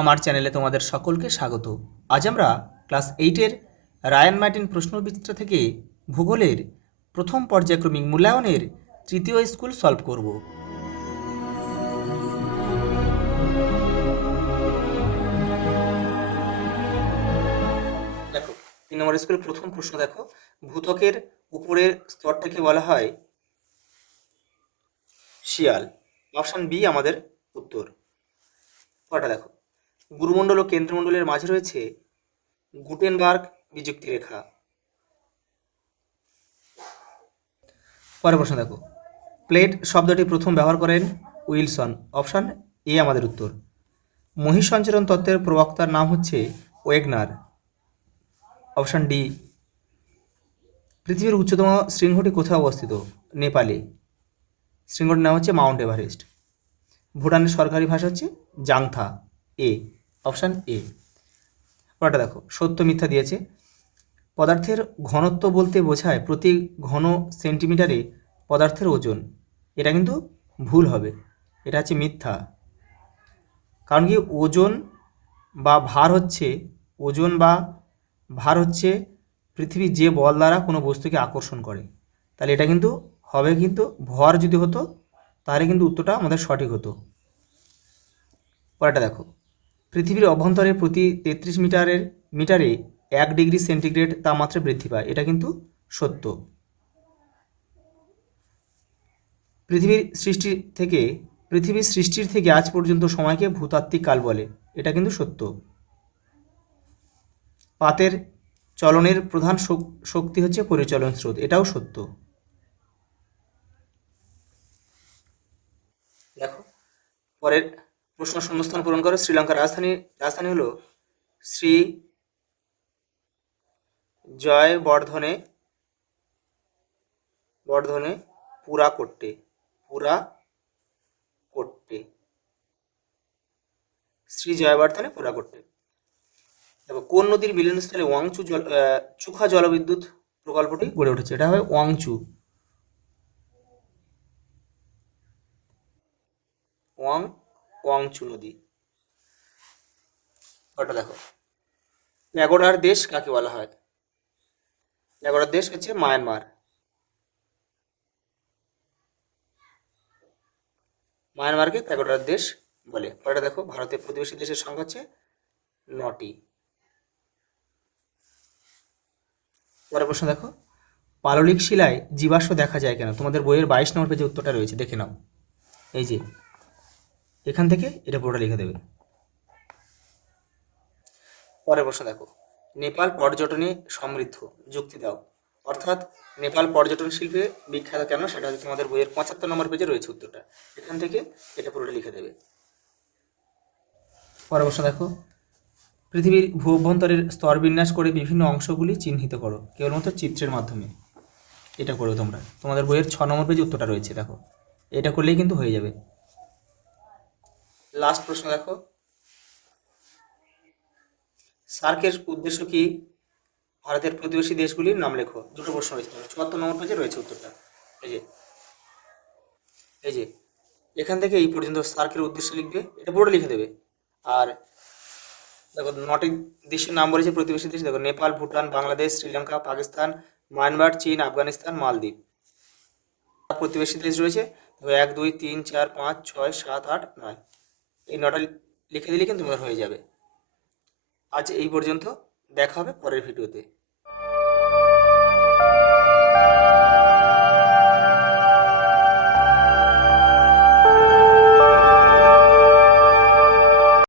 আমার চ্যানেলে তোমাদের সকলকে স্বাগত। আজ আমরা ক্লাস 8-এর রায়ান মার্টিন প্রশ্নবিচিত্র থেকে ভূগোলের প্রথম পর্যায়ক্রমিক মূল্যায়নের তৃতীয় স্কুল সলভ করব। দেখো 3 নম্বর স্কুলের প্রথম প্রশ্ন দেখো, ভূত্বকের উপরের স্তরটাকে বলা হয় শিয়াল। অপশন বি আমাদের উত্তর। পরটা দেখো, গুরুমণ্ডল ও কেন্দ্রমণ্ডলের মাঝে রয়েছে গুটেনবার্গ বিযুক্তি রেখা। পরের প্রশ্ন দেখো, প্লেট শব্দটি প্রথম ব্যবহার করেন উইলসন। অপশন এ আমাদের উত্তর। মহিষ সঞ্চরণ তত্ত্বের প্রবক্তার নাম হচ্ছে ওয়েগনার। Option D. পৃথিবীর উচ্চতম শৃঙ্গটি কোথায় অবস্থিত? নেপালে। শৃঙ্গটির নাম হচ্ছে মাউন্ট এভারেস্ট। ভুটানের সরকারি ভাষা হচ্ছে জাংথা। এ, অপশন এ। পরেরটা দেখো, সত্য মিথ্যা দিয়েছে। পদার্থের ঘনত্ব বলতে বোঝায় প্রতি ঘন সেন্টিমিটারে পদার্থের ওজন। এটা কিন্তু ভুল হবে, এটা হচ্ছে মিথ্যা। কারণ কি, ওজন বা ভার হচ্ছে পৃথিবীর যে বল দ্বারা কোনো বস্তুকে আকর্ষণ করে। তাহলে এটা কিন্তু হবে, কিন্তু ভর যদি হতো তাহলে কিন্তু উত্তরটা আমাদের সঠিক হতো। পরেরটা দেখো, পৃথিবীর অভ্যন্তরে প্রতি 33 মিটারে 1 ডিগ্রি সেন্টিগ্রেড তাপমাত্রা বৃদ্ধি পায়। এটা কিন্তু সত্য। পৃথিবীর সৃষ্টির থেকে আজ পর্যন্ত সময়কে ভূতাত্ত্বিক কাল বলে। এটা কিন্তু সত্য। পাতের চলনের প্রধান শক্তি হচ্ছে পরিচলন স্রোত। এটাও সত্য। দেখো পরের প্রশ্ন, শূন্যস্থান পূরণ করো। শ্রীলঙ্কার রাজধানী হলো শ্রী জয়বর্ধনে পুরাকোট্টে। শ্রী জয়বর্ধনে পুরাকোট্টে। দেখো, কোন নদীর মিলনস্থলে চুখা জলবিদ্যুৎ প্রকল্পটি গড়ে উঠেছে? এটা হবে ওয়াংচু নদী। ওটা দেখো, প্যাগোডার দেশ কাকে বলা হয়? প্যাগোডার দেশ হচ্ছে মায়ানমারকে প্যাগোডার দেশ বলে। পরেটা দেখো, ভারতের প্রতিবেশী দেশের সংখ্যা হচ্ছে 9টি। পরের প্রশ্ন দেখো, পাললিক শিলায় জীবাশ্ম দেখা যায় কেন? তোমাদের বইয়ের 22 নম্বর পেজে উত্তরটা রয়েছে, দেখে নাও। এই যে এখান থেকে এটা পুরোটা লিখে দেবে। পরের প্রশ্ন দেখো, নেপাল পর্যটনে সমৃদ্ধ, যুক্তি দাও। অর্থাৎ নেপাল পর্যটন শিল্পে বিখ্যাত কেন, সেটা হচ্ছে তোমাদের বইয়ের 75 নম্বর পেজে রয়েছে উত্তরটা। এখান থেকে এটা পুরোটা লিখে দেবে। পরের প্রশ্ন দেখো, পৃথিবীর ভূ অভ্যন্তরের স্তর বিন্যাস করে বিভিন্ন অংশগুলি চিহ্নিত করো কেবলমাত্র চিত্রের মাধ্যমে। এটা করো তোমরা, তোমাদের বইয়ের 6 নম্বর পেজে উত্তরটা রয়েছে, দেখো। এটা করলেই কিন্তু হয়ে যাবে। লাস্ট প্রশ্ন দেখো, সার্কের উদ্দেশ্য কি? ভারতের প্রতিবেশী দেশগুলির নাম লেখো। দুটো প্রশ্ন রয়েছে, 74 নম্বর পেজে রয়েছে উত্তরটা। এই যে এখান থেকে এই পর্যন্ত সার্কের উদ্দেশ্য লিখবে, এটা পুরোটা লিখে দেবে। আর দেখো, 9টি দেশের নাম বলেছে প্রতিবেশী দেশ। দেখো, নেপাল, ভুটান, বাংলাদেশ, শ্রীলঙ্কা, পাকিস্তান, মায়ানমার, চীন, আফগানিস্তান, মালদ্বীপ প্রতিবেশী দেশ রয়েছে। দেখো, 1 2 3 4 5 6 7 8 9, এই 9টা লিখে দিলে কিন্তু তোমার হয়ে যাবে। আজ এই পর্যন্ত, দেখা হবে পরের ভিডিওতে।